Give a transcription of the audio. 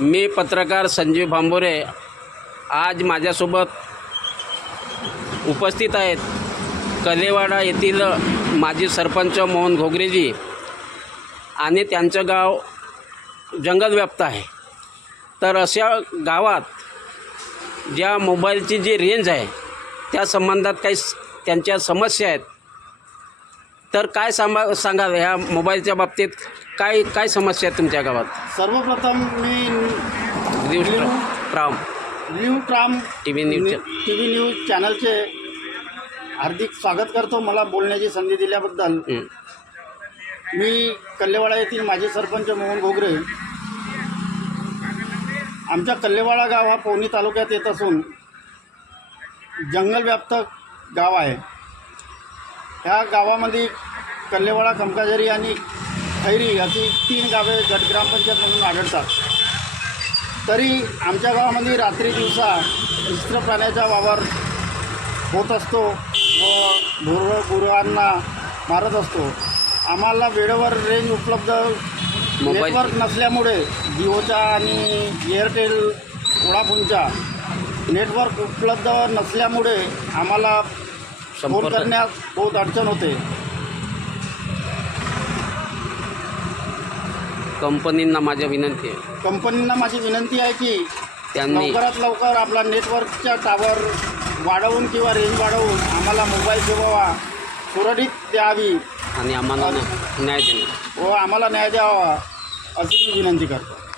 मी पत्रकार संजीव भांबोरे आज माझ्यासोबत उपस्थित आहेत. कलेवाडा येथील माजी सरपंच मोहन घोगरेजी आणि त्यांचं गाव जंगलव्याप्त आहे. तर अशा गावात ज्या मोबाईलची जी रेंज आहे त्या संबंधात काही त्यांच्या समस्या आहेत. तर काय सांगा सांगाल ह्या मोबाईलच्या बाबतीत काय काय समस्या आहेत तुमच्या गावात? सर्वप्रथम मी न्यूज प्राम. New tram T V news T V news चॅनलचे हार्दिक स्वागत करतो मला बोलण्याची संधी दिल्याबद्दल. मी कल्लेवाडा येथील माजी सरपंच मोहन घोगरे. आमच्या कल्लेवाडा गाव हा पवनी तालुक्यात येत असून जंगलव्याप्त गाव आहे. ह्या गावामध्ये कल्लेवाडा कंकाझरी आणि खैरी अशी तीन गावे गटग्रामपंचायत म्हणून आढळतात. तरी आमच्या गावामध्ये रात्री दिवसा हिस्त्र प्राण्याचा वावर होत असतो व ढोरं गुरांना मारत असतो. आम्हाला वेळेवर रेंज उपलब्ध नेटवर्क नसल्यामुळे जिओचा आणि एअरटेल वोडाफोनचा नेटवर्क उपलब्ध नसल्यामुळे आम्हाला फोन संपर्क करण्यात बहुत अडचण होते. कंपनींना माझ्या विनंती आहे. कंपनींना माझी विनंती आहे की त्यांनी लवकरात लवकर आपला नेटवर्कच्या टावर वाढवून किंवा रेंज वाढवून आम्हाला मोबाईल सेवा सुरळीत द्यावी. आणि आम्हाला न्याय देणे व आम्हाला न्याय द्यावा. अशी मी विनंती करतो.